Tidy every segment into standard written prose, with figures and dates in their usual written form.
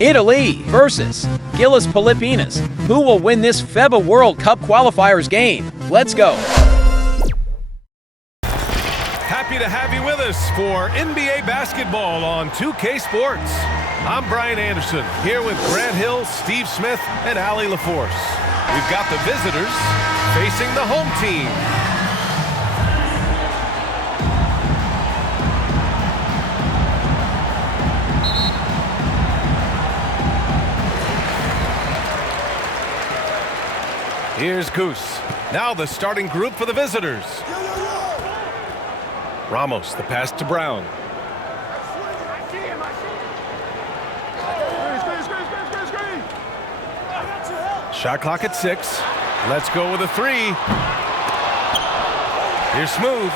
Italy versus GILAS Pilipinas. Who will win this FIBA World Cup qualifiers game? Let's go. Happy to have you with us for NBA basketball on 2K Sports. I'm Brian Anderson, here with Grant Hill, Steve Smith, and Allie LaForce. We've got the visitors facing the home team. Here's Goose. Now the starting group for the visitors. Ramos, the pass to Brown. Shot clock at 6. Let's go with a 3. Here's Smooth.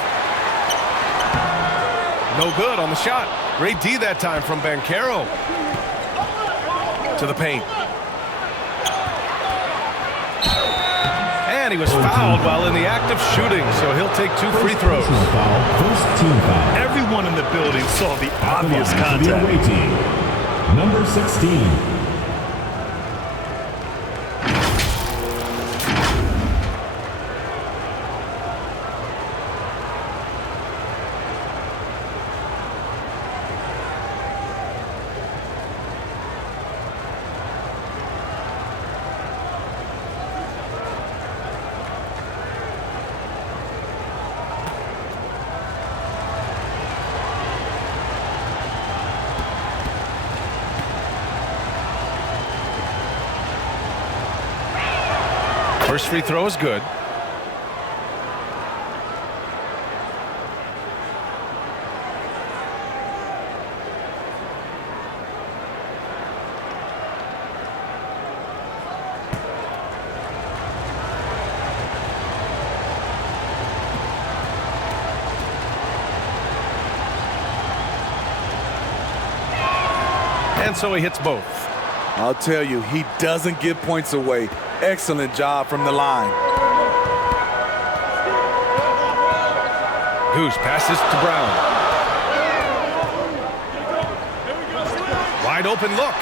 No good on the shot. Great D that time from Banchero. To the paint. And he was fouled while in the act of shooting, so he'll take 2 free throws. Everyone in the building saw the obvious contact. Number 16. First free throw is good. And so he hits both. I'll tell you, he doesn't give points away. Excellent job from the line. Goose passes to Brown. Wide open look.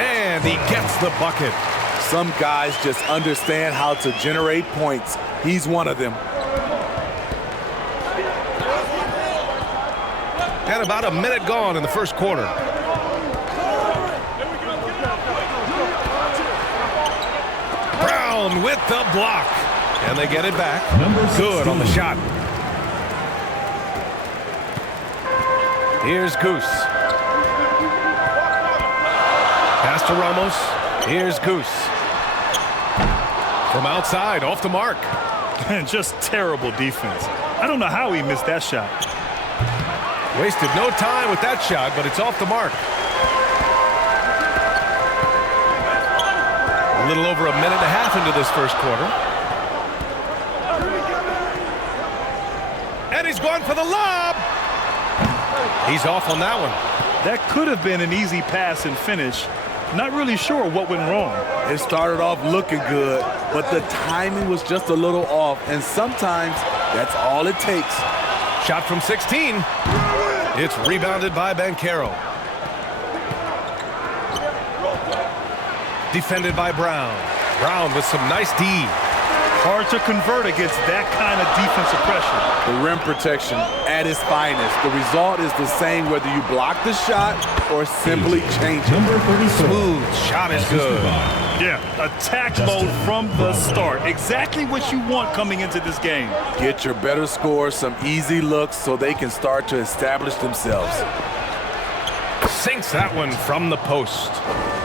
And he gets the bucket. Some guys just understand how to generate points. He's one of them. And about a minute gone in the first quarter. Brown with the block. And they get it back. Good on the shot. Here's Goose. Pass to Ramos. Here's Goose. From outside, off the mark. Just terrible defense. I don't know how he missed that shot. Wasted no time with that shot, but it's off the mark. A little over a minute and a half into this first quarter. And he's going for the lob. He's off on that one. That could have been an easy pass and finish. Not really sure what went wrong. It started off looking good, but the timing was just a little off, and sometimes that's all it takes. Shot from 16. It's rebounded by Banchero. Defended by Brown. Brown with some nice D. Hard to convert against that kind of defensive pressure. The rim protection at its finest. The result is the same whether you block the shot or simply change it. Number 34. Smooth shot is good. Yeah, attack mode from the start. Exactly what you want coming into this game. Get your better scores some easy looks so they can start to establish themselves. Sinks that one from the post.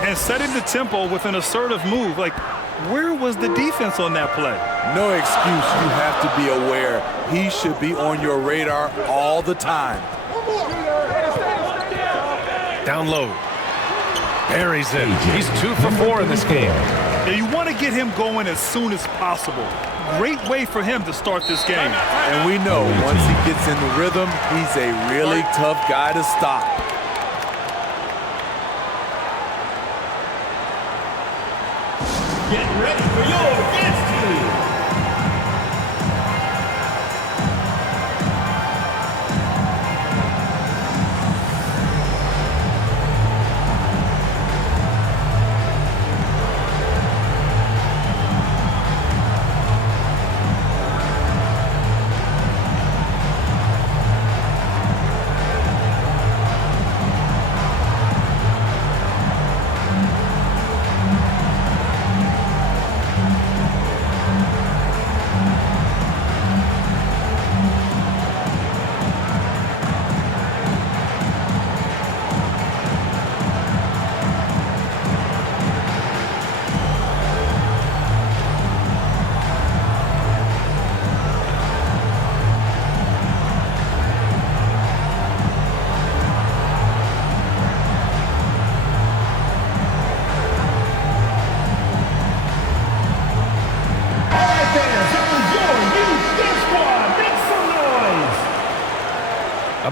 And setting the tempo with an assertive move. Like, where was the defense on that play? No excuse. You have to be aware. He should be on your radar all the time. Down low. Buries it. He's 2 for 4 in this game. Yeah, you want to get him going as soon as possible. Great way for him to start this game. And we know once he gets in the rhythm, he's a really tough guy to stop. Get ready for your dance team.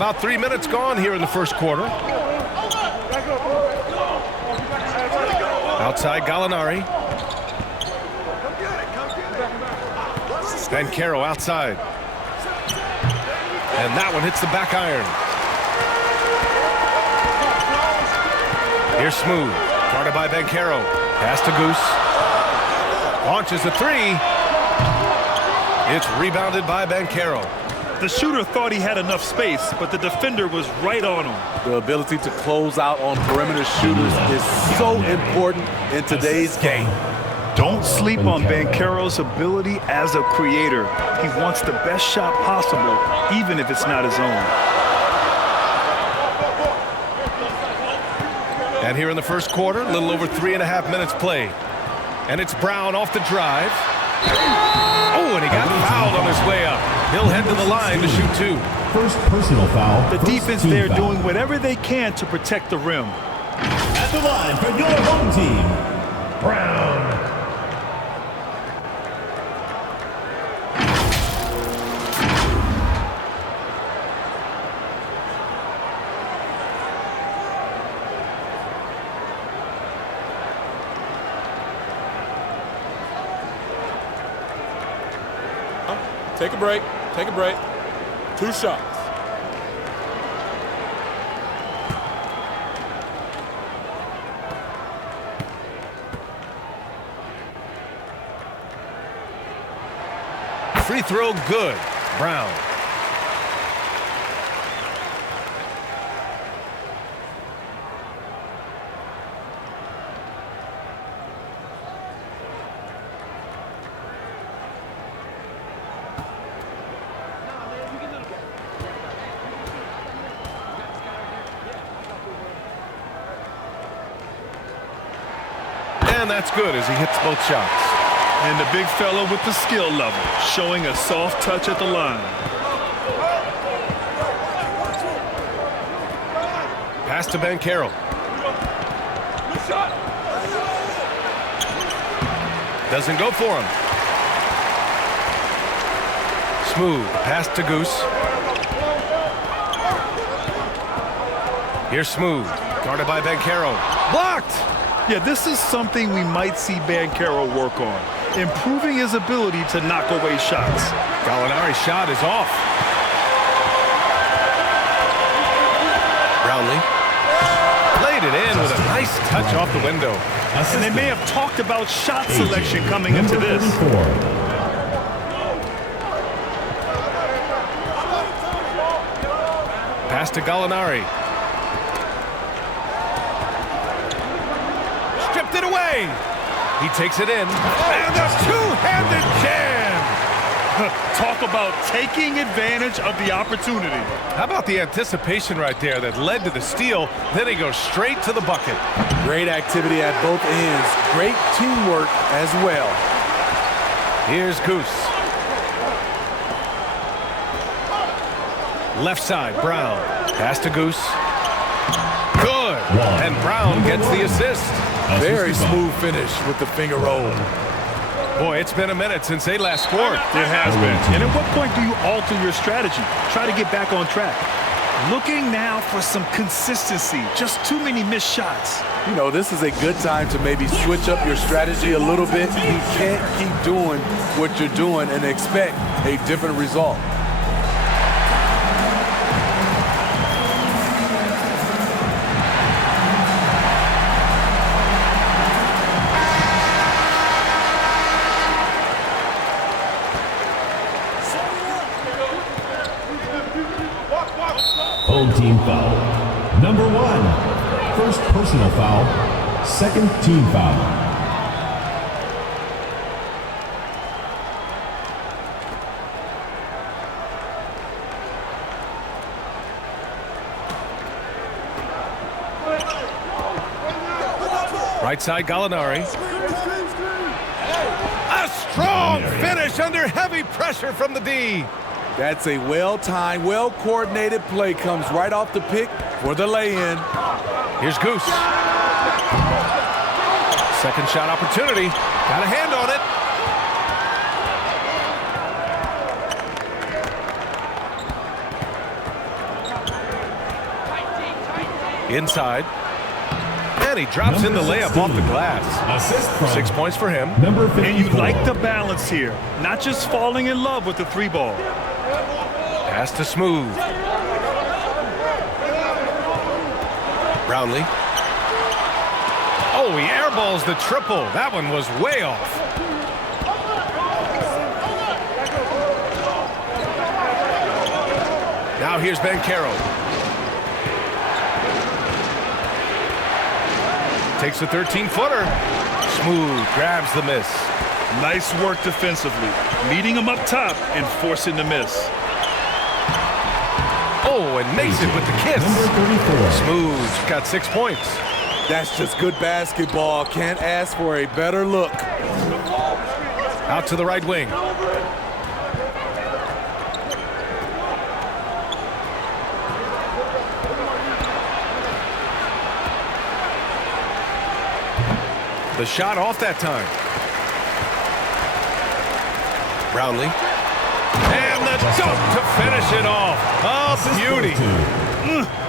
About 3 minutes gone here in the first quarter. Outside Gallinari. Banchero outside. And that one hits the back iron. Here's Smooth. Guarded by Banchero. Pass to Goose. Launches a three. It's rebounded by Banchero. The shooter thought he had enough space, but the defender was right on him. The ability to close out on perimeter shooters is so important in today's game. Don't sleep on Banchero's ability as a creator. He wants the best shot possible, even if it's not his own. And here in the first quarter, a little over 3.5 minutes played. And it's Brown off the drive. Oh, and he got fouled on his way up. He'll head to the line to shoot two. First personal foul. The defense there doing whatever they can to protect the rim. At the line for your home team, Brown. Take a break. Take a break. 2 shots. Free throw good. Brown. And that's good as he hits both shots. And the big fella with the skill level, showing a soft touch at the line. Pass to Banchero. Doesn't go for him. Smooth. Pass to Goose. Here's Smooth. Guarded by Banchero. Blocked! Yeah, this is something we might see Banchero work on. Improving his ability to knock away shots. Gallinari's shot is off. Brownlee played it in with a nice touch off the window. And they may have talked about shot selection coming into this. Pass to Gallinari. Stripped it away. He takes it in. And a two-handed jam. Talk about taking advantage of the opportunity. How about the anticipation right there that led to the steal? Then he goes straight to the bucket. Great activity at both ends. Great teamwork as well. Here's Goose. Left side, Brown. Pass to Goose. Good. And Brown gets the assist. Very smooth finish with the finger roll. Boy, it's been a minute since they last scored. It has been. And at what point do you alter your strategy? Try to get back on track. Looking now for some consistency. Just too many missed shots. You know, this is a good time to maybe switch up your strategy a little bit. You can't keep doing what you're doing and expect a different result. Home team foul. Number 1. First personal foul. Second team foul. Right side, Gallinari. A strong finish under heavy pressure from the D. That's a well-timed, well-coordinated play. Comes right off the pick for the lay-in. Here's Goose. Second shot opportunity. Got a hand on it. Inside. And he drops in the layup off the glass. 6 points for him. Number 54. And you like the balance here. Not just falling in love with the 3 ball. Pass to Smooth. Brownlee. Oh, he airballs the triple. That one was way off. Now here's Banchero. Takes a 13-footer. Smooth grabs the miss. Nice work defensively. Meeting him up top and forcing the miss. Oh, and makes it with the kiss. Number 34. Smooth got 6 points. That's just good basketball. Can't ask for a better look. Out to the right wing. The shot off that time. Brownlee. And the dunk to finish it off. Oh, beauty.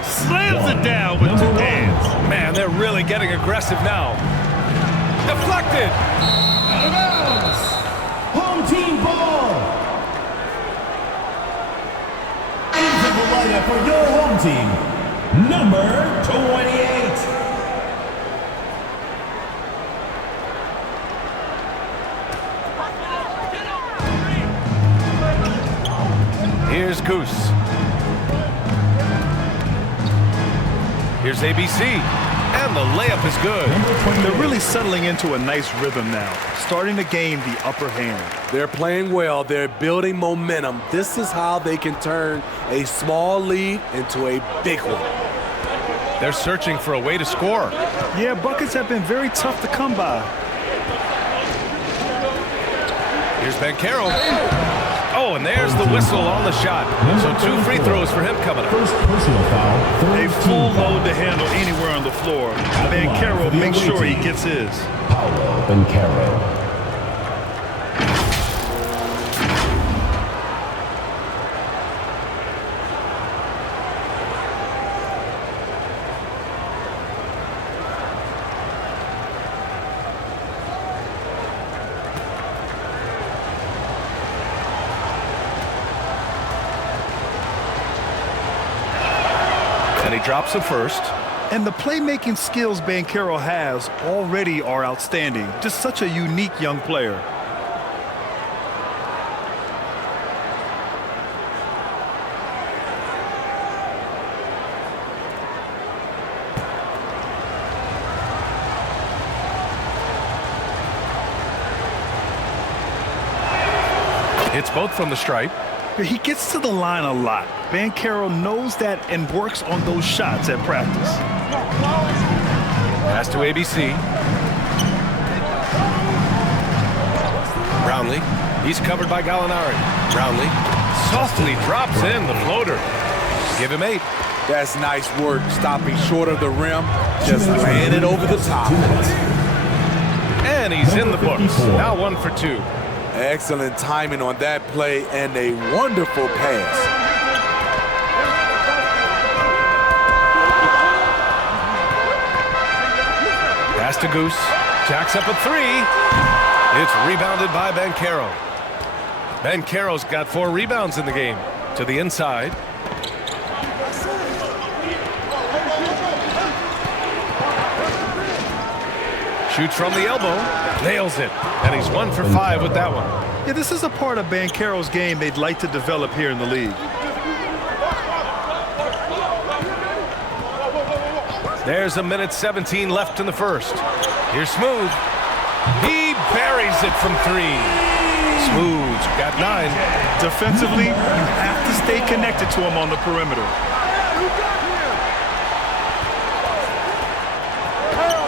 Slams it down with 2 hands. Man, they're really getting aggressive now. Deflected. Out of bounds. Home team ball. Into the lineup for your home team, number 28. Here's Goose. Here's ABC. And the layup is good. They're really settling into a nice rhythm now, starting to gain the upper hand. They're playing well. They're building momentum. This is how they can turn a small lead into a big one. They're searching for a way to score. Yeah, buckets have been very tough to come by. Here's Banchero. Oh, and there's the whistle on the shot. So 2 free throws for him coming up. First personal foul. A full load to handle anywhere on the floor. Banchero makes sure he gets his. Paulo Banchero. And he drops it first. And the playmaking skills Banchero has already are outstanding. Just such a unique young player. It's both from the stripe. He gets to the line a lot. Banchero knows that and works on those shots at practice. Pass to ABC. Brownlee. He's covered by Gallinari. Brownlee softly drops in the floater. Give him 8. That's nice work, stopping short of the rim, just laying it over the top. And he's in the books. Now 1 for 2. Excellent timing on that play and a wonderful pass. Pass to Goose. Jacks up a 3. It's rebounded by Banchero. Banchero's got 4 rebounds in the game. To the inside. Shoots from the elbow. Nails it. And he's 1 for 5 with that one. Yeah, this is a part of Banchero's game they'd like to develop here in the league. There's 1:17 left in the first. Here's Smooth. He buries it from 3. Smooth got 9. Defensively, you have to stay connected to him on the perimeter.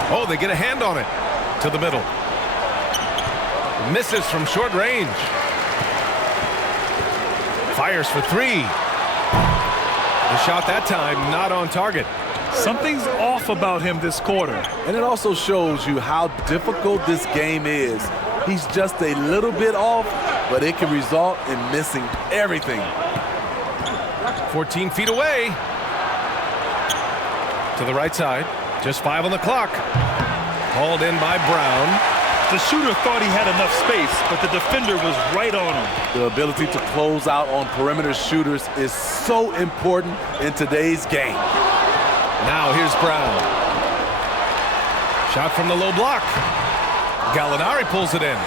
Oh, they get a hand on it. To the middle. Misses from short range. Fires for 3. The shot that time not on target. Something's off about him this quarter. And it also shows you how difficult this game is. He's just a little bit off, but it can result in missing everything. 14 feet away. To the right side. Just 5 on the clock. Hauled in by Brown. The shooter thought he had enough space, but the defender was right on him. The ability to close out on perimeter shooters is so important in today's game. Now here's Brown. Shot from the low block. Gallinari pulls it in.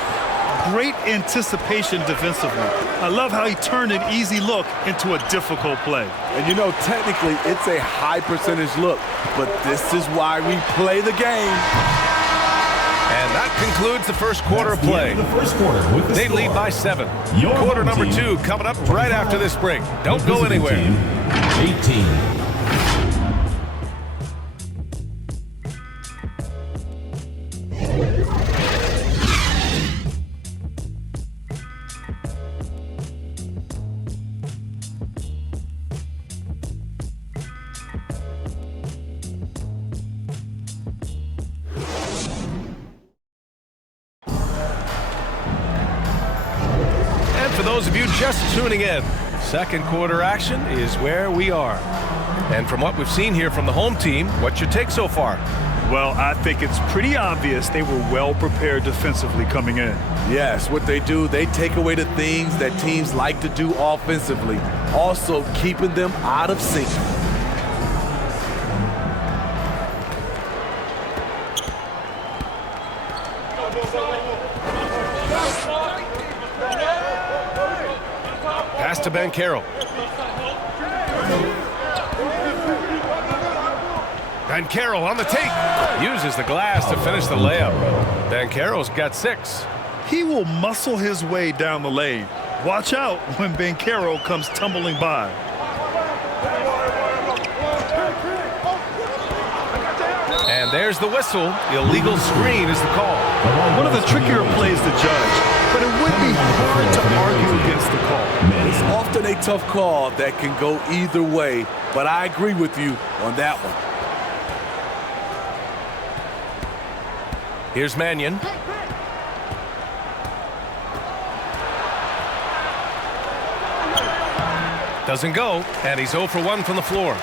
Great anticipation defensively. I love how he turned an easy look into a difficult play. And you know, technically, it's a high percentage look, but this is why we play the game. And that concludes the first quarter of play. The first quarter with the They score. lead by 7. Your Quarter home number team, 2 coming up right after this break. Don't go Visiting anywhere. team, 18. For those of you just tuning in, second quarter action is where we are. And from what we've seen here from the home team, what's your take so far? Well, I think it's pretty obvious they were well prepared defensively coming in. Yes, what they do, they take away the things that teams like to do offensively, also keeping them out of sync. Pass to Banchero. Banchero on the take. Uses the glass to finish the layup. Banchero's got 6. He will muscle his way down the lane. Watch out when Banchero comes tumbling by. And there's the whistle. Illegal screen is the call. One of the trickier plays to judge, but it would be hard to argue against the call. It's often a tough call that can go either way, but I agree with you on that one. Here's Mannion. Doesn't go, and he's 0 for 1 from the floor.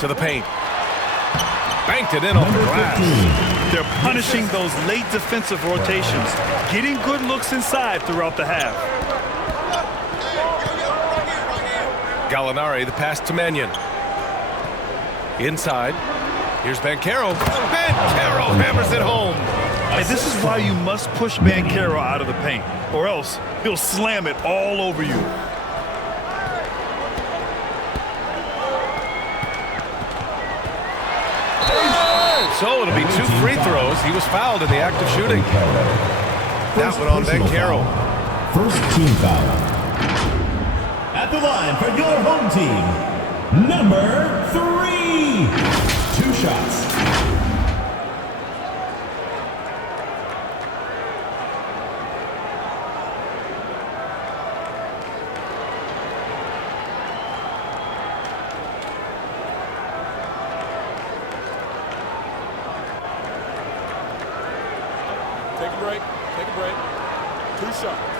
To the paint. Banked it in off the glass. They're punishing those late defensive rotations, getting good looks inside throughout the half. Gallinari, the pass to Mannion. Inside. Here's Banchero. Banchero hammers it home. And this is why you must push Banchero out of the paint, or else he'll slam it all over you. So it'll be 2 free throws. He was fouled in the act of shooting. That one on Banchero. First team foul. At the line for your home team, number 3. 2 shots. Take a break. Take a break. 2 shots.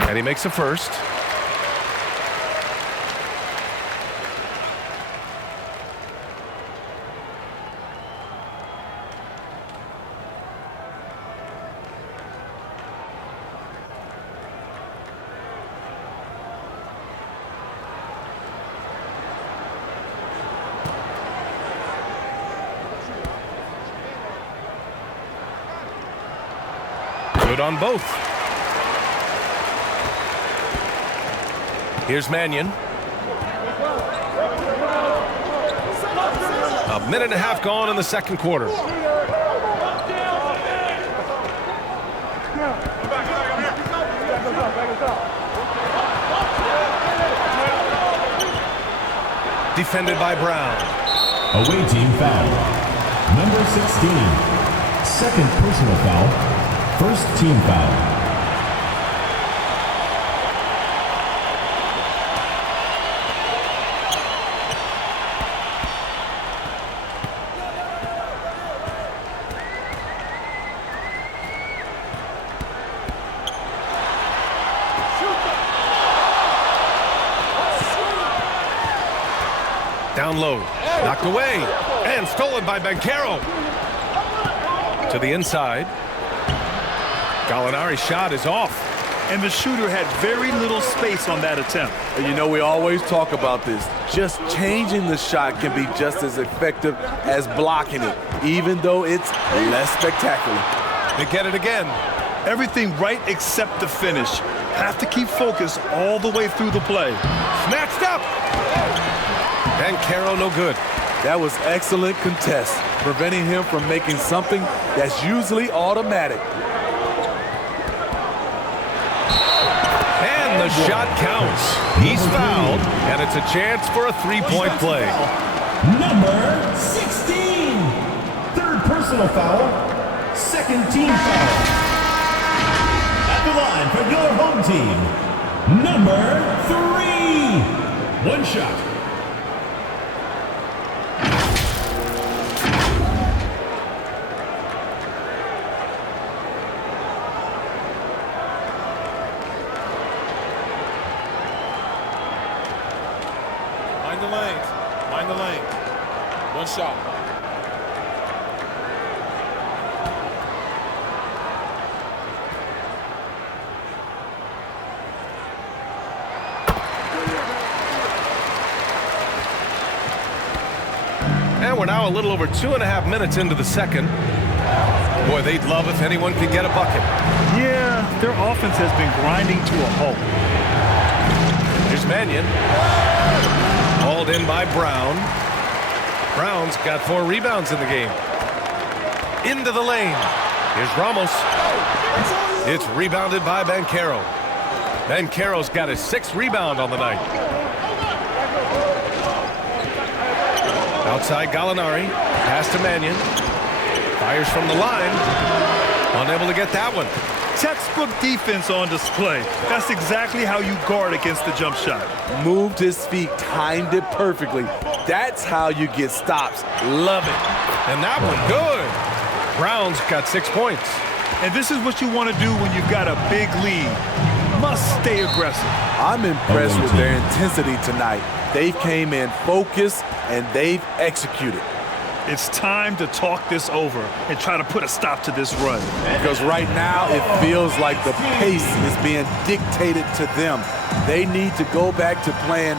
And he makes a first. Good on both. Here's Mannion. A minute and a half gone in the second quarter. Defended by Brown. Away team foul. Number 16. Second personal foul. First team foul. Down low. Knocked away. And stolen by Banchero. To the inside. Gallinari's shot is off. And the shooter had very little space on that attempt. And you know, we always talk about this. Just changing the shot can be just as effective as blocking it, even though it's less spectacular. They get it again. Everything right except the finish. Have to keep focused all the way through the play. Snatched up. Banchero no good. That was excellent contest, preventing him from making something that's usually automatic. And the shot counts. He's fouled, and it's a chance for a three-point play. Number 16. Third personal foul. Second team foul. At the line for your home team, number 3. One shot. Mind the lane. One shot. And we're now a little over 2.5 minutes into the second. Boy, they'd love if anyone could get a bucket. Yeah, their offense has been grinding to a halt. Here's Mannion. Hauled in by Brown. Brown's got 4 rebounds in the game. Into the lane. Here's Ramos. It's rebounded by Banchero. Banchero's got his 6th rebound on the night. Outside Gallinari. Pass to Mannion. Fires from the line. Unable to get that one. Textbook defense on display. That's exactly how you guard against the jump shot. Moved his feet, timed it perfectly. That's how you get stops. Love it. And that one good. Brown's got 6 points. And this is what you want to do when you've got a big lead. Must stay aggressive. I'm impressed with their intensity tonight. They came in focused and they've executed. It's time to talk this over and try to put a stop to this run. Because right now it feels like the pace is being dictated to them. They need to go back to playing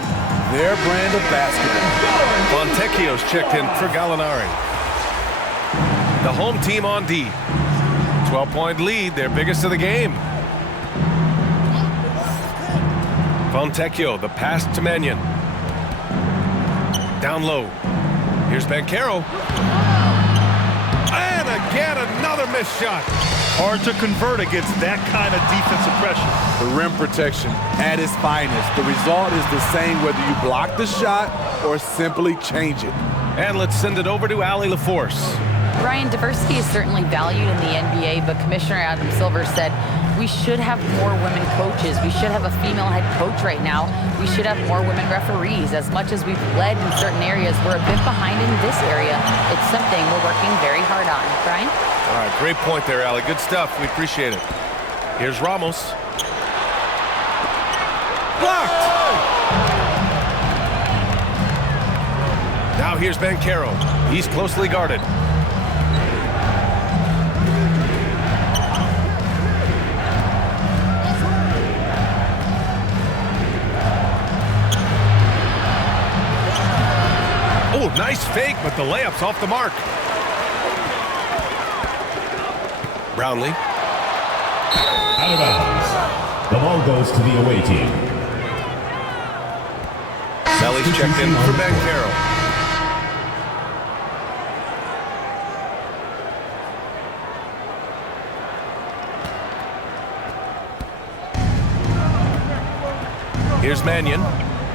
their brand of basketball. Fontecchio's checked in for Gallinari. The home team on D. 12-point lead, their biggest of the game. Fontecchio, the pass to Mannion. Down low. Here's Banchero. And again, another missed shot. Hard to convert against that kind of defensive pressure. The rim protection at its finest. The result is the same whether you block the shot or simply change it. And let's send it over to Allie LaForce. Brian, diversity is certainly valued in the NBA, but Commissioner Adam Silver said we should have more women coaches. We should have a female head coach right now. We should have more women referees. As much as we've led in certain areas, we're a bit behind in this area. It's something we're working very hard on. Brian? All right, great point there, Allie. Good stuff. We appreciate it. Here's Ramos. Blocked! Now here's Banchero. He's closely guarded. Oh, nice fake, but the layup's off the mark. Brownlee. Out of bounds. The ball goes to the away team. Selly's checked in for Banchero. Here's Mannion,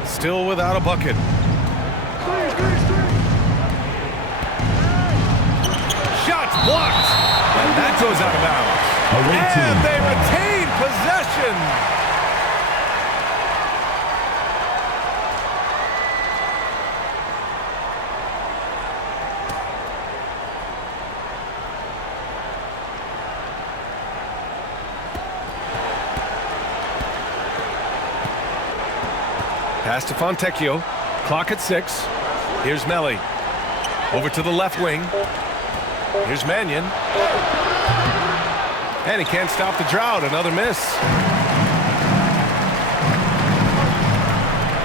still without a bucket. Shots blocked, and that goes out of bounds. And they retain possession. Pass to Fontecchio. Clock at 6. Here's Melly. Over to the left wing. Here's Mannion. And he can't stop the drought. Another miss.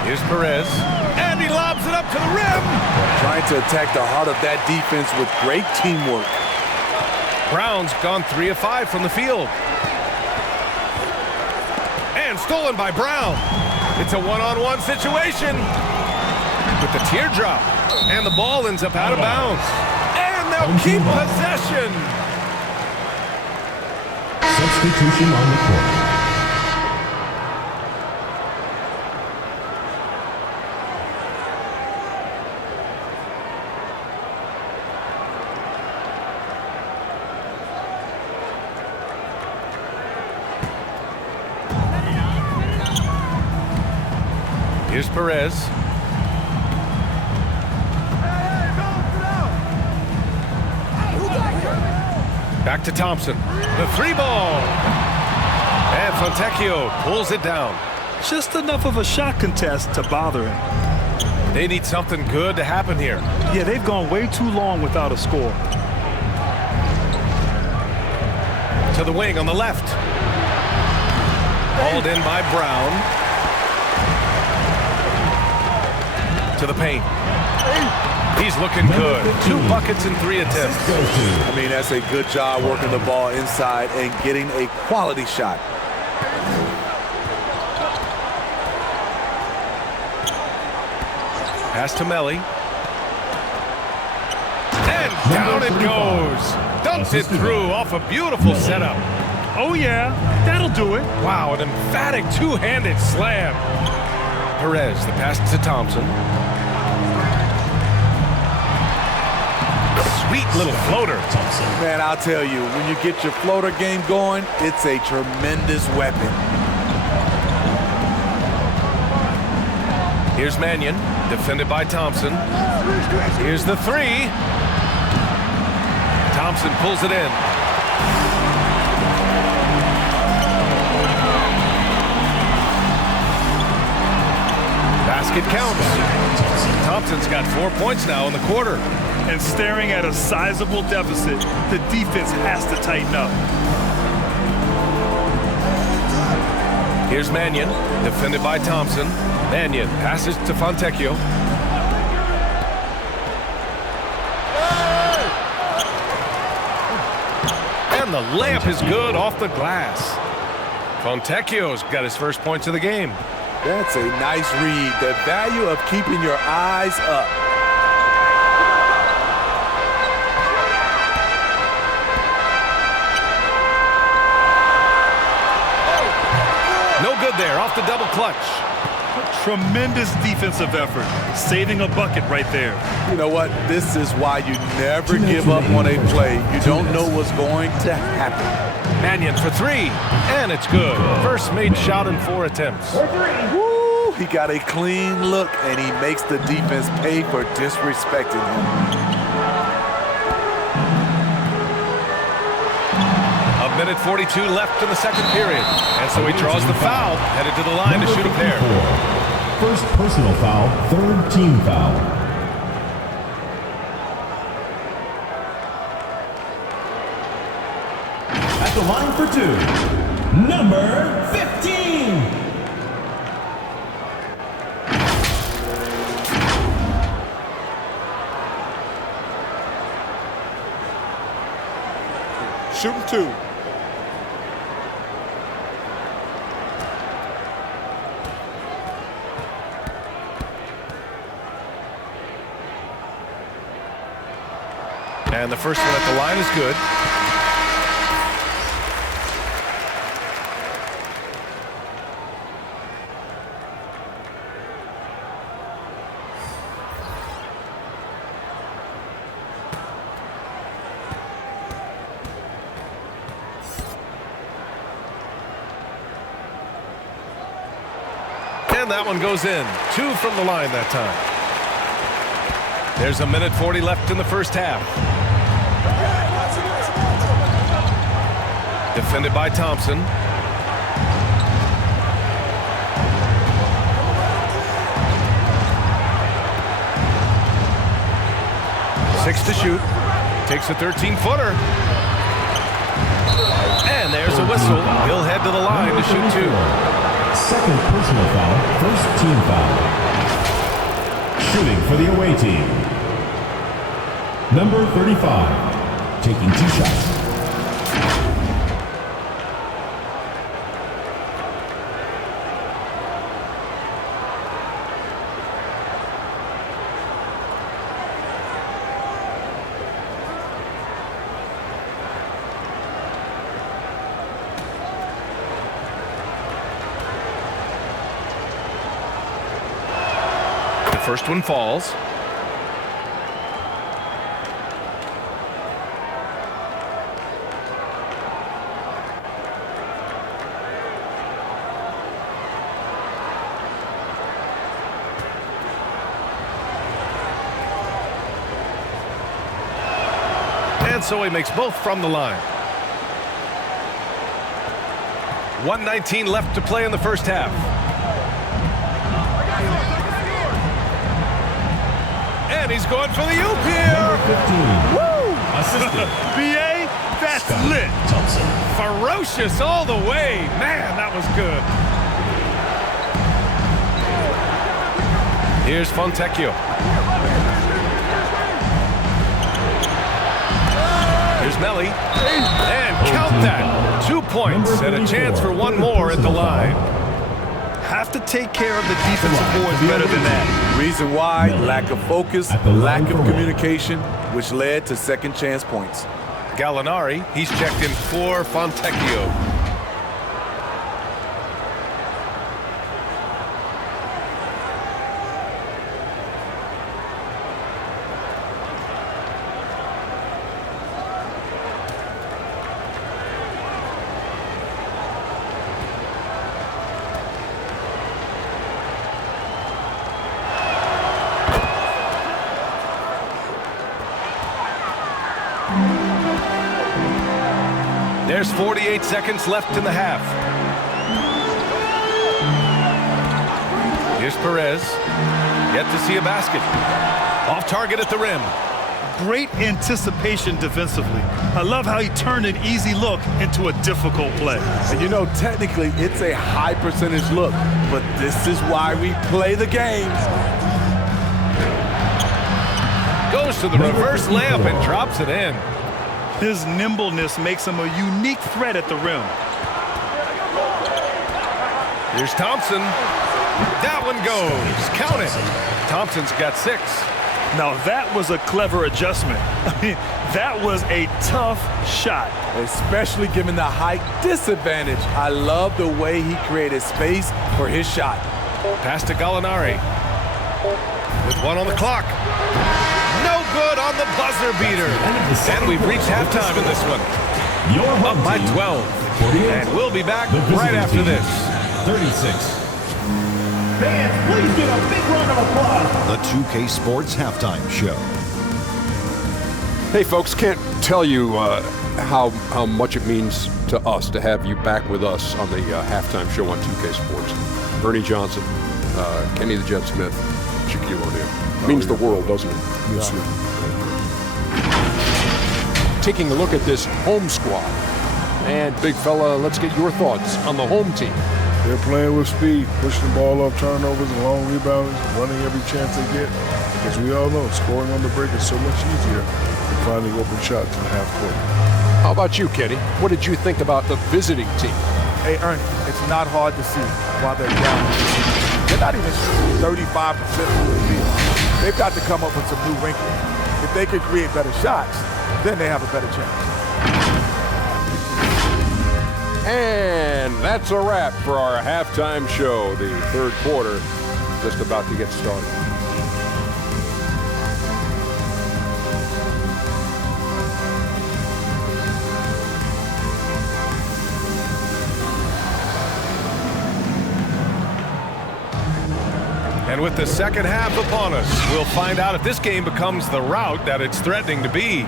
Here's Perez. And he lobs it up to the rim. Trying to attack the heart of that defense with great teamwork. Brown's gone 3 of 5 from the field. And stolen by Brown. It's a one-on-one situation with the teardrop. And the ball ends up out of bounds. And they'll keep possession. Substitution on the court. Here's Perez. Back to Thompson. The 3-ball. And Fontecchio pulls it down. Just enough of a shot contest to bother him. They need something good to happen here. Yeah, they've gone way too long without a score. To the wing on the left. Hauled in by Brown. To the paint. He's looking good. 2 buckets in 3 attempts. I mean, that's a good job working the ball inside and getting a quality shot. Pass to Melly. And down it goes. Dumps it through off a beautiful setup. Oh, yeah, that'll do it. Wow, an emphatic 2-handed slam. Perez, the pass to Thompson. Sweet little floater. Man, I'll tell you, when you get your floater game going, it's a tremendous weapon. Here's Mannion, defended by Thompson. Here's the 3. Thompson pulls it in. Basket counts. Thompson's got 4 points now in the quarter. And staring at a sizable deficit, the defense has to tighten up. Here's Mannion, defended by Thompson. Mannion passes to Fontecchio. And the layup is good off the glass. Fontecchio's got his first points of the game. That's a nice read. The value of keeping your eyes up. No good there, off the double clutch. Tremendous defensive effort, saving a bucket right there. You know what? This is why you never give up on a play. You don't know what's going to happen. Mannion for 3, and it's good. First made shot in 4 attempts. Woo, he got a clean look, and he makes the defense pay for disrespecting him. A minute 42 left in the second period. And so he draws the foul, headed to the line to shoot a pair. First personal foul, 3rd team foul. At the line for 2, number 15. Shooting 2. And the first one at the line is good. And that one goes in. 2 from the line that time. There's a minute 40 left in the first half. Defended by Thompson. 6 to shoot. Takes a 13-footer. And there's a whistle. He'll head to the line to shoot 2. Second personal foul, first team foul. Shooting for the away team. Number 35, taking 2 shots. First one falls. And so he makes both from the line. 1:19 left to play in the first half. And he's going for the oop here. 15. Woo! Assistant. BA, that's lit. Thompson. Ferocious all the way. Man, that was good. Here's Fontecchio. Here's Melli. And count that. 2 points and a chance for one more at the line. Have to take care of the defensive boards better than that. Reason why, lack of focus, lack of communication, which led to second chance points. Gallinari, he's checked in for Fontecchio. There's 48 seconds left in the half. Here's Perez. Yet to see a basket. Off target at the rim. Great anticipation defensively. I love how he turned an easy look into a difficult play. And you know, technically, it's a high percentage look, but this is why we play the game. Goes to the reverse layup and drops it in. His nimbleness makes him a unique threat at the rim. Here's Thompson. That one goes. Count it. Thompson's got 6. Now that was a clever adjustment. I mean, that was a tough shot. Especially given the height disadvantage. I love the way he created space for his shot. Pass to Gallinari. With 1 on the clock. No good on the buzzer beater. And we've reached halftime in this one. Up by 12. And we'll be back right after this. 36. Fans, please give a big round of applause. The 2K Sports Halftime Show. Hey folks, can't tell you how much it means to us to have you back with us on the halftime show on 2K Sports. Ernie Johnson, Kenny the Jet Smith, Shaquille O'Neal. Means the world, doesn't it? Yes, sir. Taking a look at this home squad. And big fella, let's get your thoughts on the home team. They're playing with speed, pushing the ball up, turnovers, and long rebounds, running every chance they get. As we all know, scoring on the break is so much easier than finding open shots in the half court. How about you, Kenny? What did you think about the visiting team? Hey, Ernie, it's not hard to see why they're down. They're not even 35% from the field. They've got to come up with some new wrinkles. If they could create better shots, then they have a better chance. And that's a wrap for our halftime show. The third quarter just about to get started. And with the second half upon us, we'll find out if this game becomes the rout that it's threatening to be.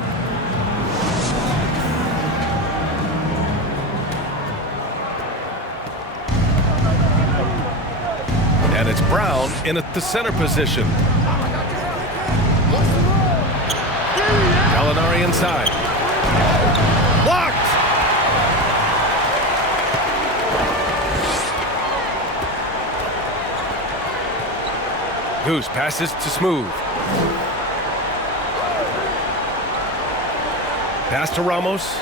And it's Brown in at the center position. Gallinari inside. Blocked! Goose passes to Smooth. Pass to Ramos.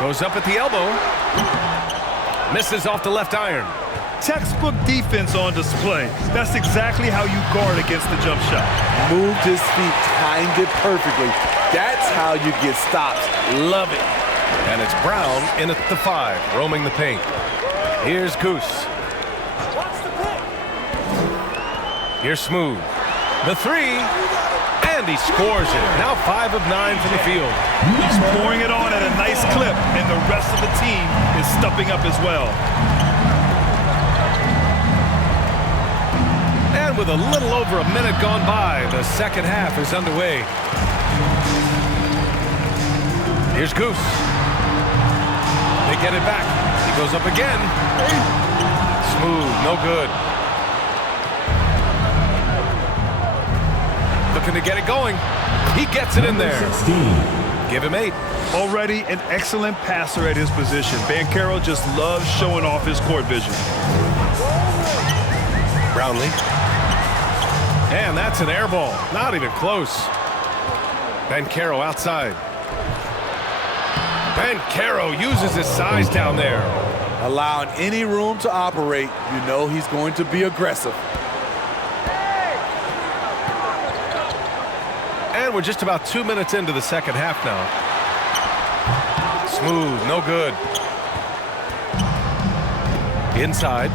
Goes up at the elbow. Misses off the left iron. Textbook defense on display. That's exactly how you guard against the jump shot. Moved his feet, timed it perfectly. That's how you get stops. Love it. And it's Brown in at the 5, roaming the paint. Here's Goose. Here's Smooth. The 3, and he scores it. Now 5 of 9 from the field. He's pouring it on at a nice clip, and the rest of the team is stepping up as well. And with a little over a minute gone by, the second half is underway. Here's Goose. They get it back. He goes up again. Smooth, no good. Looking to get it going. He gets it in there. 16. Give him 8. Already an excellent passer at his position. Banchero just loves showing off his court vision. Brownlee. And that's an air ball. Not even close. Banchero outside. Banchero uses his size down there. Allowing any room to operate, you know he's going to be aggressive. And we're just about 2 minutes into the second half now. Smooth, no good. Inside.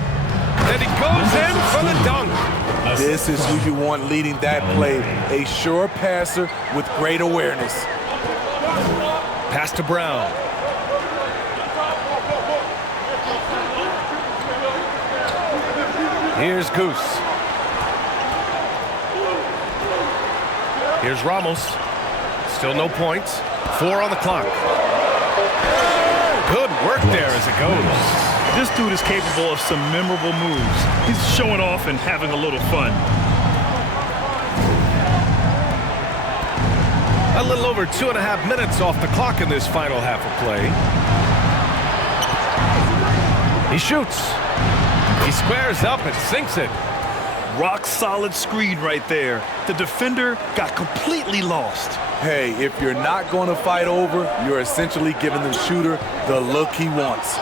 And he goes in for the dunk. This is who you want leading that play. A sure passer with great awareness. Pass to Brown. Here's Goose. Here's Ramos. Still no points. 4 on the clock. Good work there as it goes. This dude is capable of some memorable moves. He's showing off and having a little fun. A little over 2.5 minutes off the clock in this final half of play. He shoots. He squares up and sinks it. Rock solid screen right there. The defender got completely lost. Hey, if you're not going to fight over, you're essentially giving the shooter the look he wants.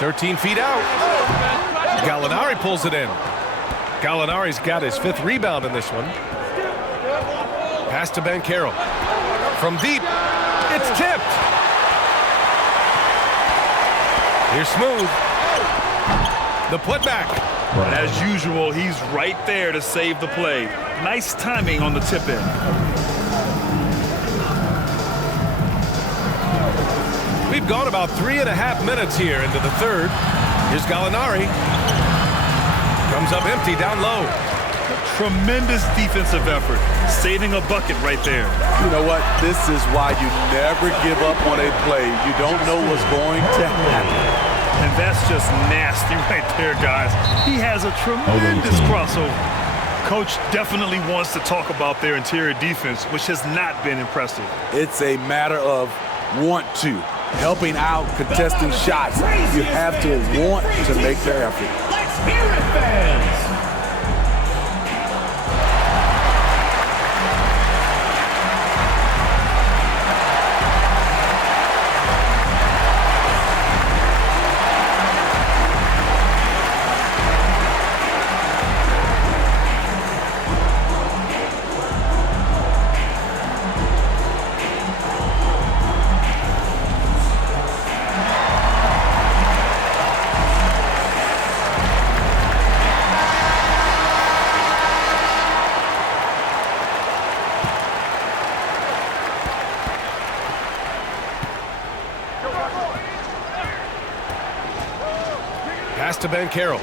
13 feet out. Gallinari pulls it in. Gallinari's got his 5th rebound in this one. Pass to Banchero. From deep, it's tipped. Here's Smooth. The putback. As usual, he's right there to save the play. Nice timing on the tip-in. We've gone about 3.5 minutes here into the third. Here's Gallinari. Comes up empty down low. Tremendous defensive effort. Saving a bucket right there. You know what? This is why you never give up on a play. You don't know what's going to happen. And that's just nasty right there, guys. He has a tremendous crossover. Coach definitely wants to talk about their interior defense, which has not been impressive. It's a matter of want to. Helping out, contesting shots. You have to want to make the effort. Let's hear it, fans! Pass to Banchero.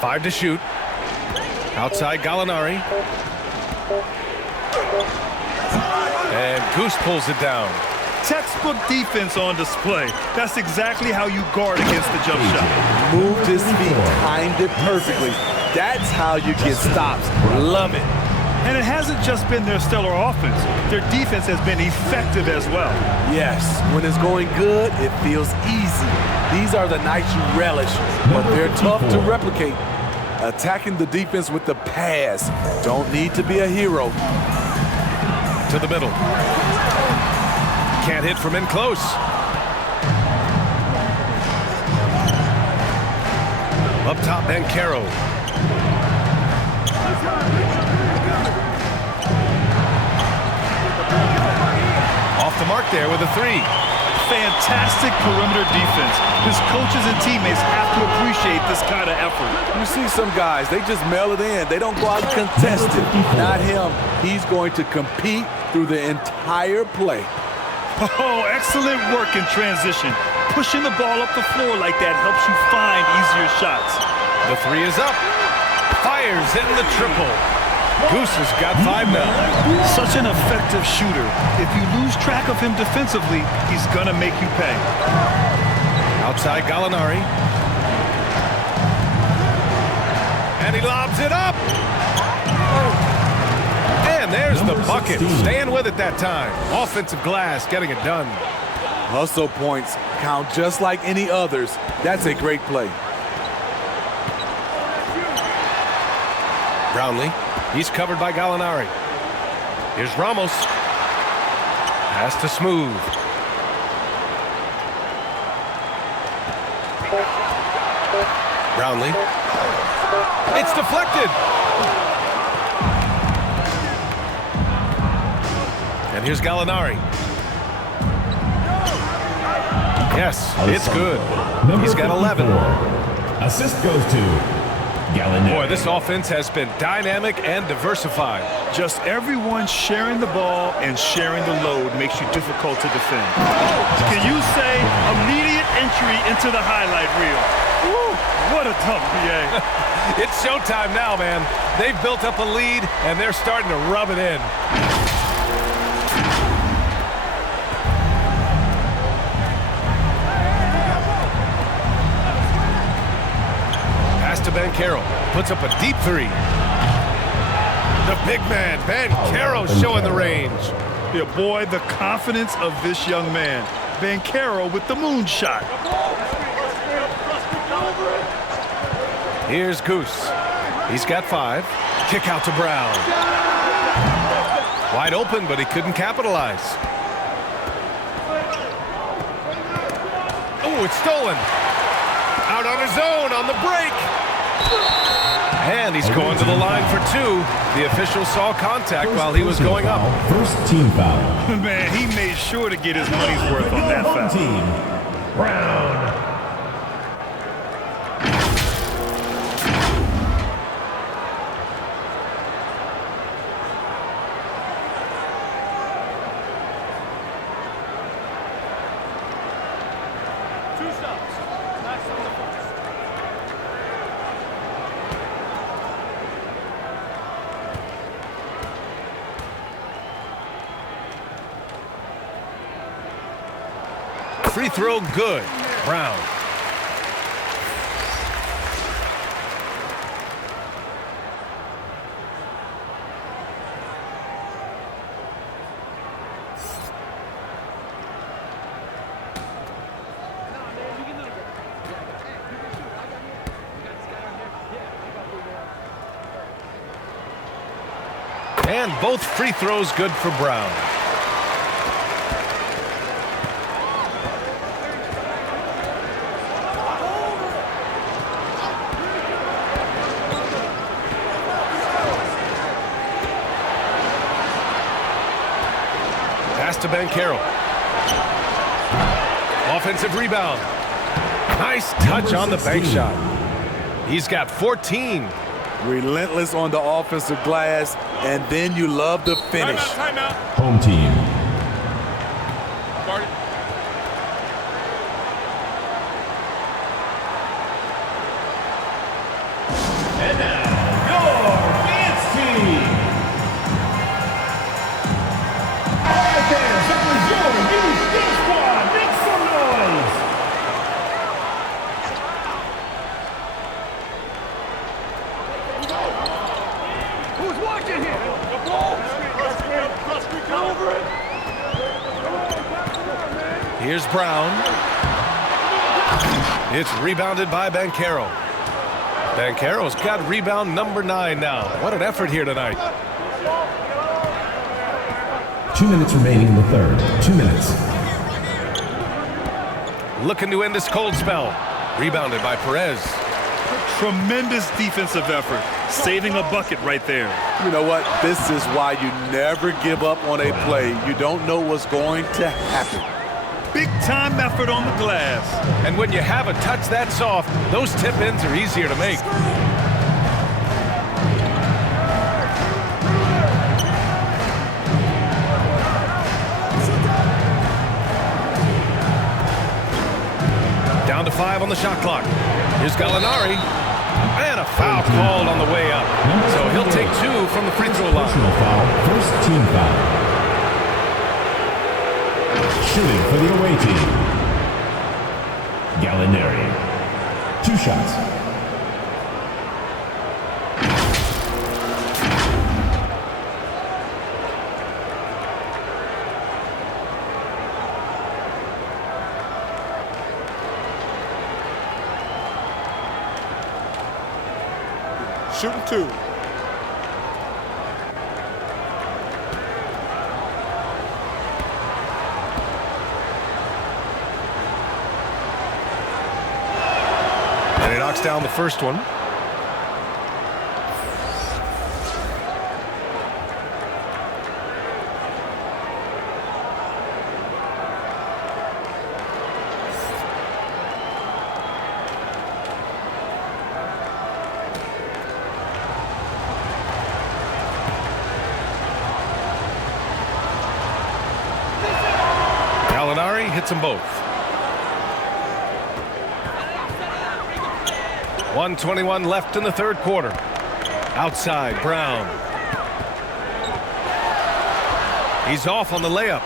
Five to shoot. Outside Gallinari. And Goose pulls it down. Textbook defense on display. That's exactly how you guard against the jump shot. Moved his feet, timed it perfectly. That's how you get stops. Love it. And it hasn't just been their stellar offense. Their defense has been effective as well. Yes, when it's going good, it feels easy. These are the nights you relish, but they're tough to replicate. Attacking the defense with the pass. Don't need to be a hero. To the middle. Can't hit from in close. Up top, Bancaro. Off the mark there with a three. Fantastic perimeter defense. His coaches and teammates have to appreciate this kind of effort. You see some guys, they just mail it in. They don't go out and contest it. Not him. He's going to compete through the entire play. Oh, excellent work in transition. Pushing the ball up the floor like that helps you find easier shots. The three is up. Fires hitting the triple. Goose has got 5 now. Such an effective shooter. If you lose track of him defensively, he's gonna make you pay. Outside Gallinari. And he lobs it up. And there's the bucket. Staying with it that time. Offensive glass getting it done. Hustle points count just like any others. That's a great play. Brownlee. He's covered by Gallinari. Here's Ramos. Pass to Smooth. Brownlee. It's deflected. And here's Gallinari. Yes, it's good. He's got 11. Assist goes to Gallinari. Boy, this offense has been dynamic and diversified. Just everyone sharing the ball and sharing the load makes you difficult to defend. Can you say immediate entry into the highlight reel? Woo, what a tough PA. It's showtime now, man. They've built up a lead, and they're starting to rub it in. To Bancaro, puts up a deep three. The big man, Bancaro, showing the range. Yeah, boy, the confidence of this young man. Bancaro with the moonshot. Here's Goose. He's got 5. Kick out to Brown. Wide open, but he couldn't capitalize. Oh, it's stolen. Out on his own on the break. And he's going to the line for 2. The official saw contact while he was going up. First team foul. Man, he made sure to get his money's worth on that foul. Team Brown. Free throw good. Brown. And both free throws good for Brown. To Bancaro. Offensive rebound. Nice touch on the bank shot. He's got 14. Relentless on the offensive glass, and then you love the finish. Timeout. Home team. And now, your dance team. All right, fans, that was your new Who's watching here? The ball. Here's Brown. It's rebounded by Banchero. Banchero's got rebound number 9 now. What an effort here tonight. 2 minutes remaining in the third. 2 minutes. Looking to end this cold spell. Rebounded by Perez. Tremendous defensive effort. Saving a bucket right there. You know what? This is why you never give up on a play. You don't know what's going to happen. Big time effort on the glass. And when you have a touch that soft, those tip-ins are easier to make. Down to 5 on the shot clock. Here's Gallinari. And a foul called on the way up. So he'll take 2 from the free throw line. Personal foul. First team foul. Shooting for the away team. Gallinari. 2 shots. Shooting 2. And he knocks down the first one. Gallinari hits them both. 1:21 left in the third quarter. Outside, Brown. He's off on the layup.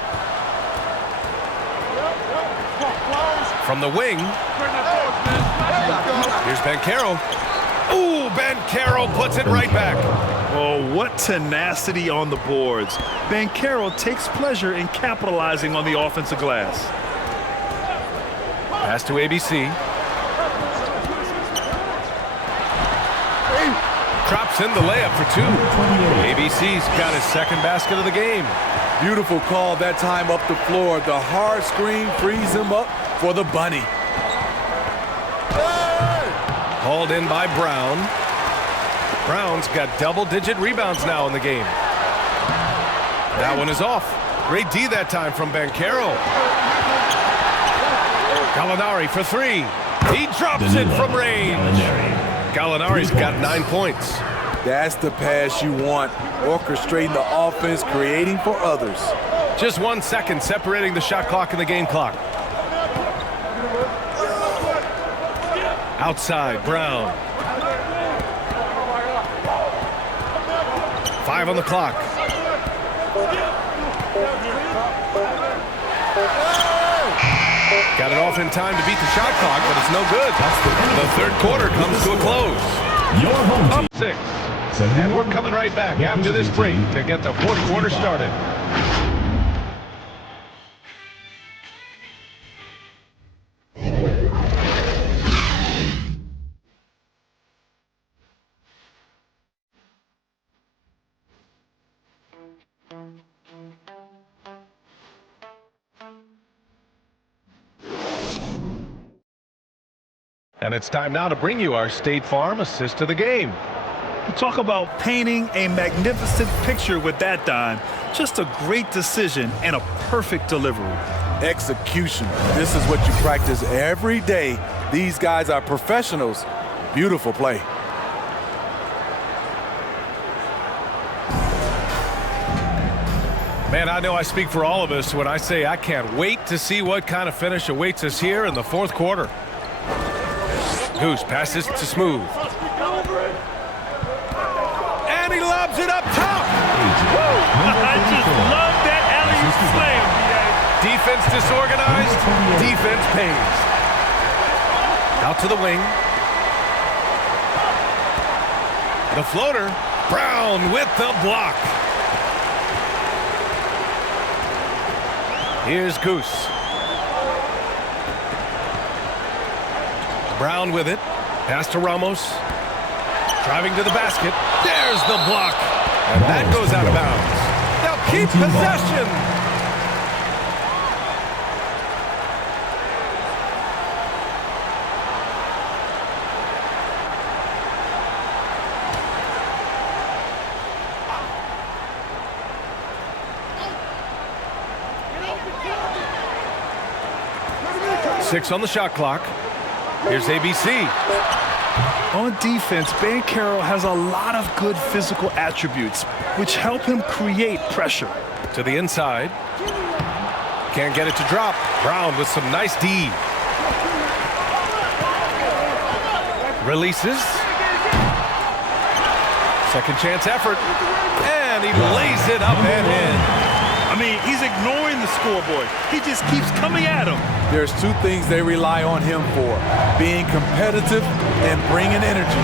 From the wing. Here's Banchero. Ooh, Banchero puts it right back. Oh, what tenacity on the boards. Banchero takes pleasure in capitalizing on the offensive glass. Pass to ABC. Drops in the layup for 2. ABC's got his second basket of the game. Beautiful call that time up the floor. The hard screen frees him up for the bunny. Hauled in by Brown. Brown's got double-digit rebounds now in the game. That one is off. Great D that time from Banchero. Gallinari for 3. He drops it from range. Gallinari's got 9 points. That's the pass you want. Orchestrating the offense, creating for others. Just 1 second separating the shot clock and the game clock. Outside, Brown. 5 on the clock. Got it off in time to beat the shot clock, but it's no good. The third quarter comes to a close. Up 6. And we're coming right back after this break to get the fourth quarter started. And it's time now to bring you our State Farm assist of the game. Talk about painting a magnificent picture with that dime. Just a great decision and a perfect delivery. Execution. This is what you practice every day. These guys are professionals. Beautiful play. Man, I know I speak for all of us when I say I can't wait to see what kind of finish awaits us here in the fourth quarter. Goose passes to Smooth. And he lobs it up top. I just love that alley-oop slam. Defense disorganized. Defense pays. Out to the wing. The floater. Brown with the block. Here's Goose. Brown with it. Pass to Ramos. Driving to the basket. There's the block. And that goes out of bounds. They'll keep possession. Six on the shot clock. Here's ABC. On defense, Banchero has a lot of good physical attributes, which help him create pressure. To the inside. Can't get it to drop. Brown with some nice D. Releases. Second chance effort. And he lays it up and in. I mean, he's ignoring the scoreboard. He just keeps coming at him. There's two things they rely on him for: being competitive and bringing energy.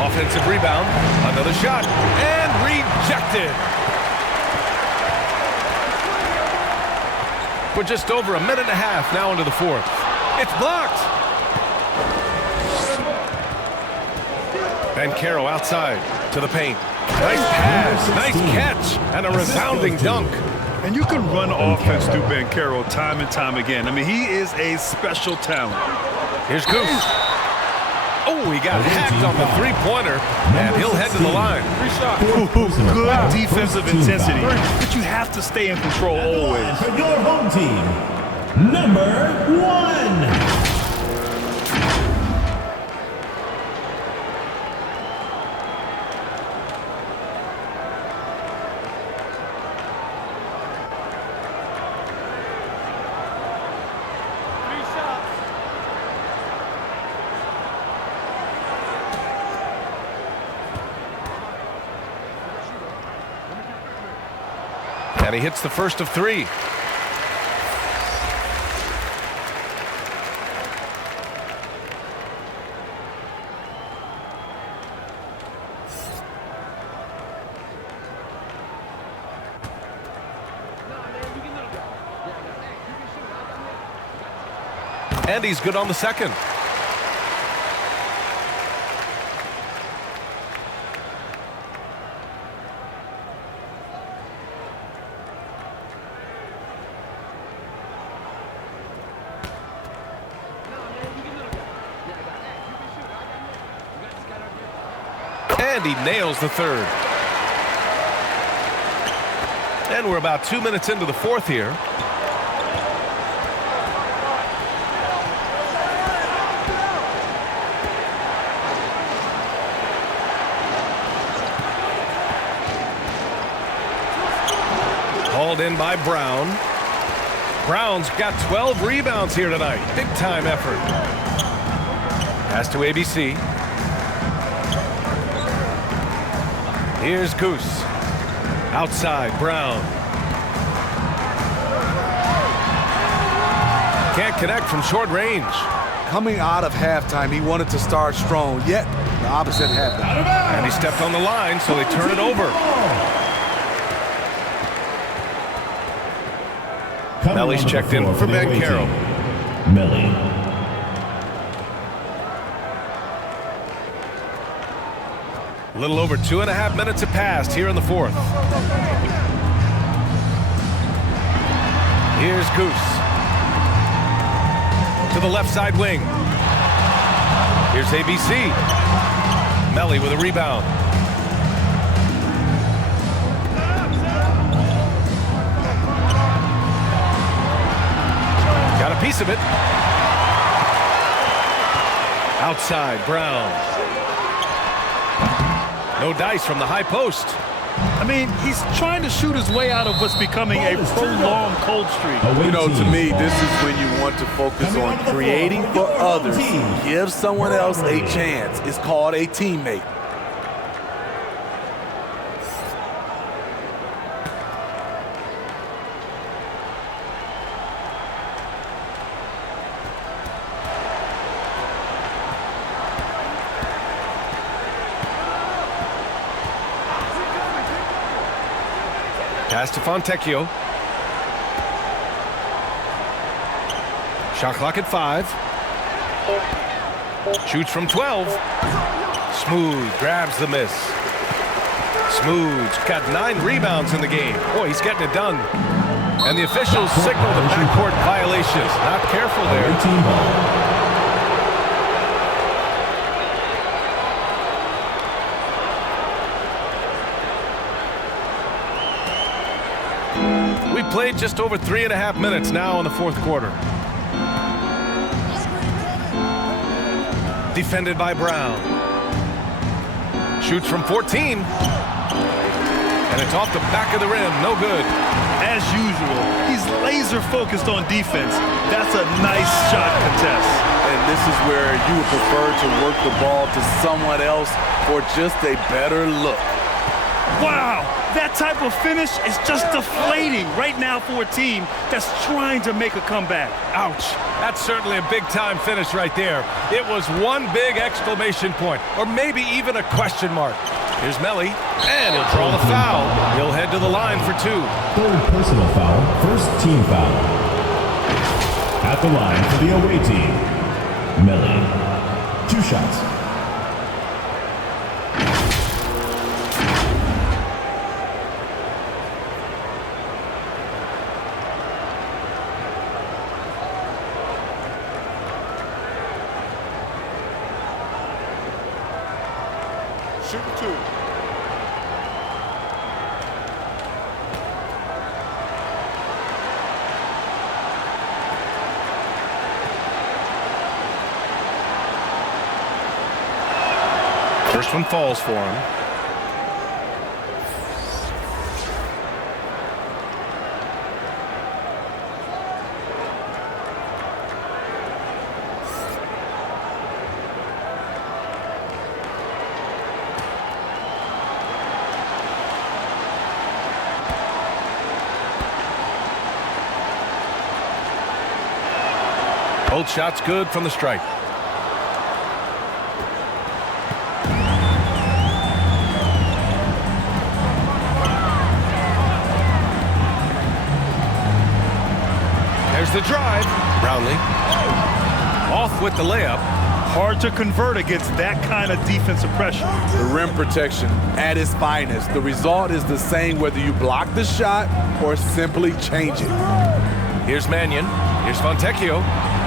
Offensive rebound. Another shot. And rejected. We're just over a minute and a half now into the fourth. It's blocked. Banchero outside to the paint. Nice pass, nice catch, and a resounding dunk. And you can run offense through Banchero time and time again. I mean, he is a special talent. Here's Goose. Oh, he got hacked on the three-pointer, and he'll head to the line. Good defensive intensity, but you have to stay in control always. For your home team, number 1. And he hits the first of three. And he's good on the second. And he nails the third. And we're about 2 minutes into the fourth here. Hauled in by Brown. Brown's got 12 rebounds here tonight. Big time effort. Pass to ABC. Here's Goose. Outside, Brown. Can't connect from short range. Coming out of halftime, he wanted to start strong, yet the opposite happened. And he stepped on the line, so they turn it over. Melly's checked in for Banchero. Melly. A little over 2.5 minutes have passed here in the fourth. Here's Goose. To the left side wing. Here's ABC. Melly with a rebound. Got a piece of it. Outside, Brown. No dice from the high post. I mean, he's trying to shoot his way out of what's becoming a prolonged cold streak. You know, to me, this is when you want to focus on creating for others. Give someone else a chance. It's called a teammate. Pass to Fontecchio. Shot clock at 5. Shoots from 12. Smooth grabs the miss. Smooth's got 9 rebounds in the game. Boy, he's getting it done. And the officials signal the backcourt violations. Not careful there. We played just over 3.5 minutes now in the fourth quarter. Defended by Brown. Shoots from 14. And it's off the back of the rim. No good. As usual, he's laser focused on defense. That's a nice shot contest. And this is where you would prefer to work the ball to someone else for just a better look. Wow, that type of finish is just deflating right now for a team that's trying to make a comeback. Ouch. That's certainly a big-time finish right there. It was one big exclamation point, or maybe even a question mark. Here's Melly, and he'll draw the foul. He'll head to the line for 2. Third personal foul, first team foul. At the line for the away team, Melly. 2 shots. Shoot 2. First one falls for him. Both shots good from the stripe. There's the drive. Brownlee off with the layup. Hard to convert against that kind of defensive pressure. The rim protection at its finest. The result is the same whether you block the shot or simply change it. Here's Mannion. Here's Fontecchio.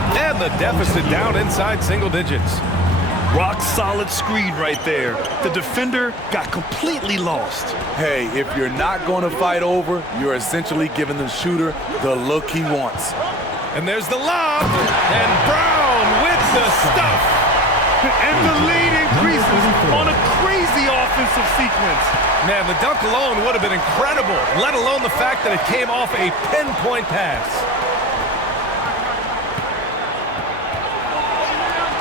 And the deficit down inside single digits. Rock solid screen right there. The defender got completely lost. Hey, if you're not going to fight over, you're essentially giving the shooter the look he wants. And there's the lob. And Brown with the stuff. And the lead increases on a crazy offensive sequence. Man, the dunk alone would have been incredible, let alone the fact that it came off a pinpoint pass.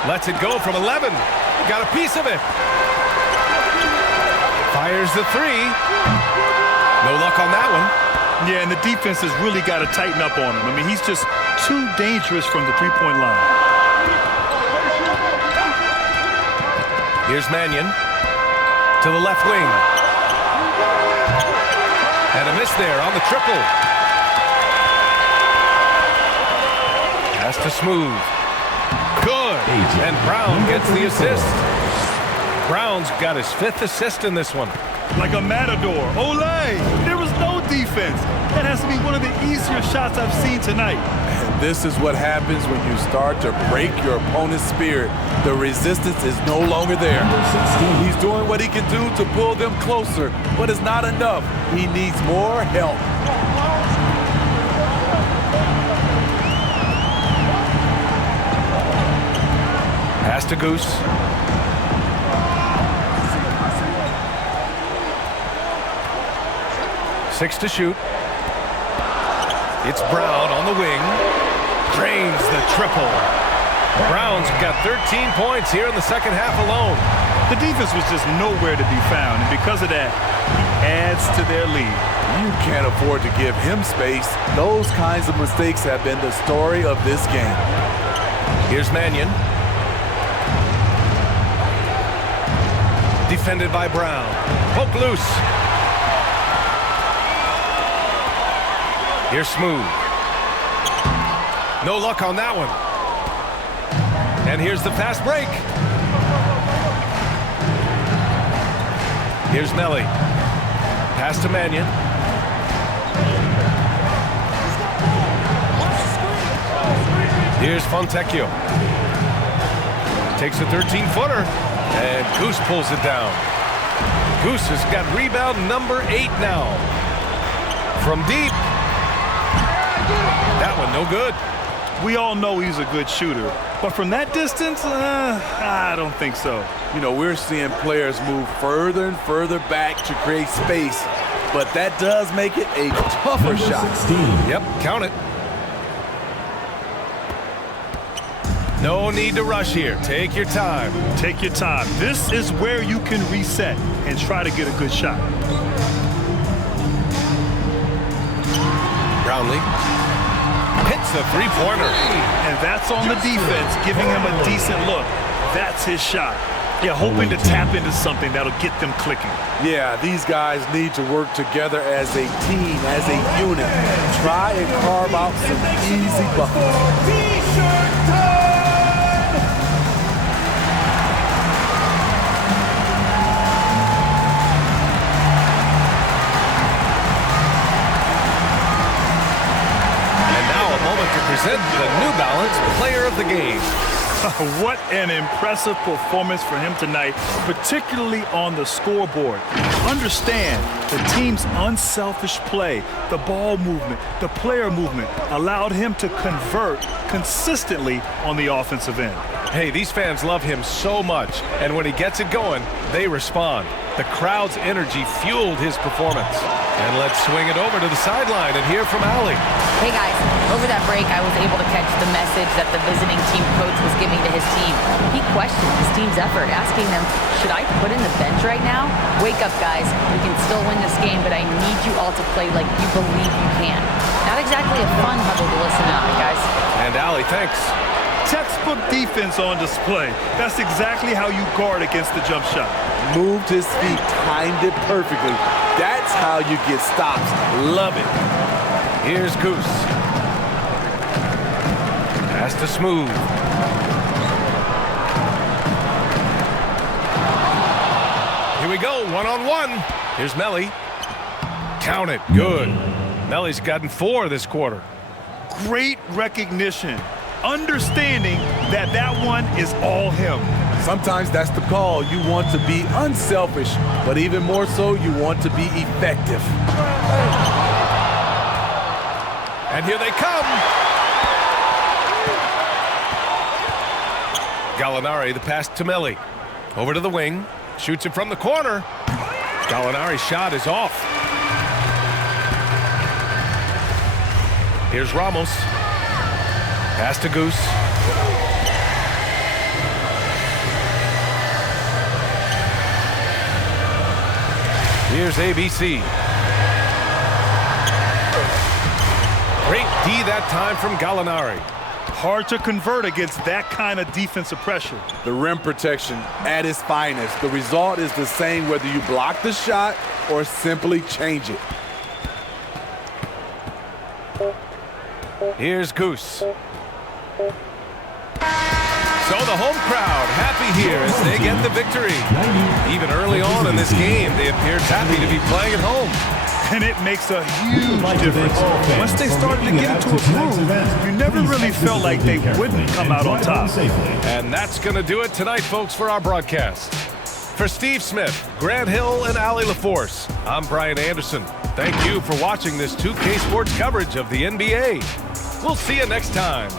Lets it go from 11. Got a piece of it. Fires the 3. No luck on that one. Yeah, and the defense has really got to tighten up on him. I mean, he's just too dangerous from the three-point line. Here's Mannion to the left wing. And a miss there on the triple. Pass to Smooth. Good. And Brown gets the assist. Brown's got his 5th assist in this one. Like a matador. Olé! There was no defense. That has to be one of the easier shots I've seen tonight. And this is what happens when you start to break your opponent's spirit. The resistance is no longer there. He's doing what he can do to pull them closer, but it's not enough. He needs more help. Pass to Goose. Six to shoot. It's Brown on the wing. Drains the triple. Brown's got 13 points here in the second half alone. The defense was just nowhere to be found, and because of that, he adds to their lead. You can't afford to give him space. Those kinds of mistakes have been the story of this game. Here's Mannion. Defended by Brown. Poke loose. Here's Smooth. No luck on that one. And here's the fast break. Here's Melly. Pass to Mannion. Here's Fontecchio. Takes a 13-footer. And Goose pulls it down. Goose has got rebound number 8 now. From deep. That one no good. We all know he's a good shooter, but from that distance, I don't think so. You know, we're seeing players move further and further back to create space, but that does make it a tougher shot. 16. Yep, count it. No need to rush here. Take your time. Take your time. This is where you can reset and try to get a good shot. Brownlee hits the three-pointer. And that's on the defense, giving him a decent look. That's his shot. Yeah, hoping to tap into something that'll get them clicking. Yeah, these guys need to work together as a team, as a unit. Try and carve out some easy buckets. Present the New Balance Player of the Game. What an impressive performance for him tonight, particularly on the scoreboard. Understand the team's unselfish play, the ball movement, the player movement allowed him to convert consistently on the offensive end. Hey, these fans love him so much, and when he gets it going, they respond. The crowd's energy fueled his performance. And let's swing it over to the sideline and hear from Allie. Hey guys, over that break I was able to catch the message that the visiting team coach was giving to his team. He questioned his team's effort, asking them, should I put in the bench right now? Wake up guys, we can still win this game, but I need you all to play like you believe you can. Not exactly a fun huddle to listen to, guys. And Allie, thanks. Textbook defense on display. That's exactly how you guard against the jump shot. Moved his feet, timed it perfectly. That's how you get stops. Love it. Here's Goose. Pass to Smooth. Here we go, one-on-one. Here's Melly. Count it, good. Melly's gotten 4 this quarter. Great recognition. Understanding that that one is all him. Sometimes that's the call. You want to be unselfish, but even more so, you want to be effective. And here they come. Gallinari, the pass to Melly. Over to the wing. Shoots it from the corner. Gallinari's shot is off. Here's Ramos. Pass to Goose. Here's ABC. Great D that time from Gallinari. Hard to convert against that kind of defensive pressure. The rim protection at its finest. The result is the same whether you block the shot or simply change it. Here's Goose. So the home crowd happy here as they get the victory. Even early on in this game, they appeared happy to be playing at home. And it makes a huge difference. Once they started to get into a groove, you never really felt like they wouldn't come out on top. And that's going to do it tonight, folks, for our broadcast. For Steve Smith, Grant Hill, and Allie LaForce, I'm Brian Anderson. Thank you for watching this 2K Sports coverage of the NBA. We'll see you next time.